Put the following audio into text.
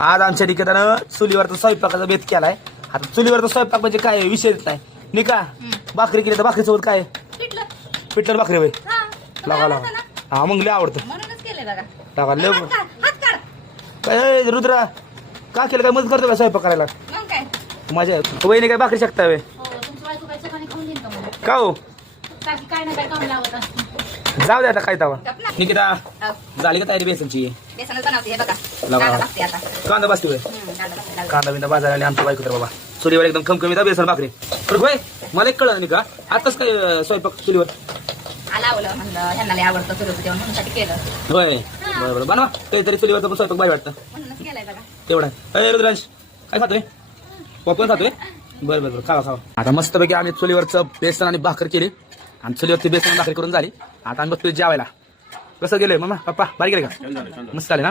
आज आमच्या निकेतानं चुलीवरचा स्वयंपाकाचा बेत केलाय. आता चुलीवरचा स्वयंपाक म्हणजे काय विषयच नाही. निका भाकरी केली तर भाकरीसोबत काय पिठलं भाकरी बाई लागा लागा. हा मग लय आवडतं लागा लय काय रुद्रा का केलं काय मदत करतो का स्वयंपाक करायला माझ्या वहिनी काय भाकरी शकता वे का हो जाऊ दे आता काय तवा. निकिता झाली का तयारी बेसनची कांदा बसतोय कांदा बिंदा बाजार आले आमच्या बायको तर बाबा चुलीवर एकदम खमखमीत बेसन भाकरी तर होय मला एक कळलं नाही का आताच काय स्वयंपाक चुलीवर होय बरोबर बनवा काहीतरी चुलीवरचा पण स्वयंपाक बाय वाटतं तेवढा अरे रुद्रांश काय खातोय पॉपकॉर्न खातोय बरं बरं खावा खावा. आता मस्तपैकी आम्ही चुलीवरचं बेसन आणि भाकर केली आणि चुलीवरची बेसन आणि भाकरी करून झाली. आता आम्ही बघतोय जेवायला. कसं गेलंय मम्मा पप्पा बारी गेले का मस्त झाले ना.